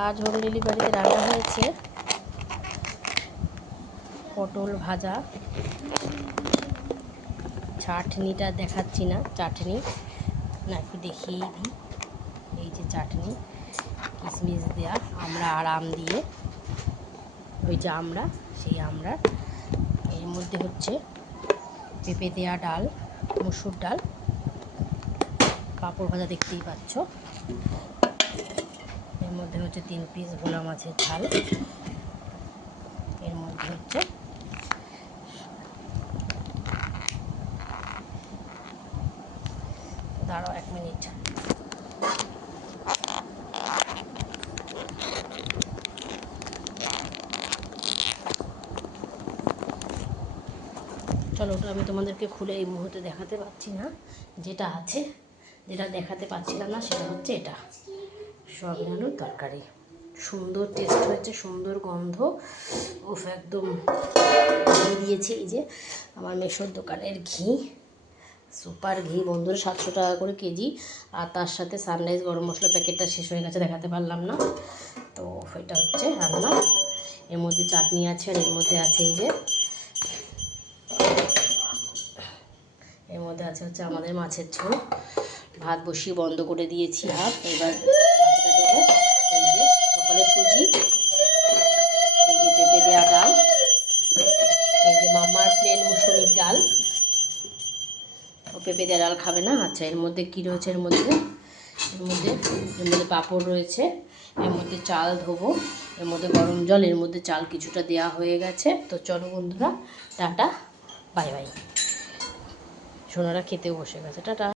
আজ হোম ডেলিভারিতে রান্না হয়েছে পটল ভাজা। চাটনিটা দেখাচ্ছি না, চাটনি না একটু দেখিয়ে দিই। এই যে চাটনি, কিশমিশ দেওয়া, আমরা আর আম দিয়ে, ওই যে আমরা, সেই আমরা। এর মধ্যে হচ্ছে পেঁপে দেওয়া ডাল, মসুর ডাল, পাঁপড় ভাজা দেখতেই পাচ্ছ। এর মধ্যে হচ্ছে 3 পিস ভোলা মাছের ঝাল। এর মধ্যে হচ্ছে দাঁড়াও 1 মিনিট। চলো, ওটা আমি তোমাদেরকে খুলে এই মুহূর্তে দেখাতে পারছি না। যেটা আছে, যেটা দেখাতে পারছিলাম না, সেটা হচ্ছে এটা সয়াবিন আলুর তরকারি। সুন্দর টেস্ট হয়েছে, সুন্দর গন্ধ। উফ, একদম ঘি দিয়েছি, এই যে আমার মেশোর দোকানের ঘি, সুপার ঘি বন্ধুরা, 700 টাকা করে কেজি। আর তার সাথে সানরাইজ গরম মশলা প্যাকেটটা শেষ হয়ে গেছে, দেখাতে পারলাম না। তো এটা হচ্ছে রান্না। এর মধ্যে চাটনি আছে, আর এর মধ্যে আছে এই যে, এর মধ্যে আছে হচ্ছে আমাদের মাছের ঝোল। ভাত বসিয়ে বন্ধ করে দিয়েছি হাফ। এবার ভাতটা দেবো। এই যে সকালে সুজি, এই যে পেঁপে দেওয়া ডাল, এই যে মামার প্লেন মুসুরির ডাল। ও পেঁপে দেওয়া ডাল খাবে না। আচ্ছা, এর মধ্যে কী রয়েছে? এর মধ্যে পাঁপড় রয়েছে। এর মধ্যে চাল ধোবো, এর মধ্যে গরম জল, এর মধ্যে চাল কিছুটা দেওয়া হয়ে গেছে। তো চলো বন্ধুরা, টাটা, বাই বাই। সোনারা খেতেও বসে গেছে, টাটা।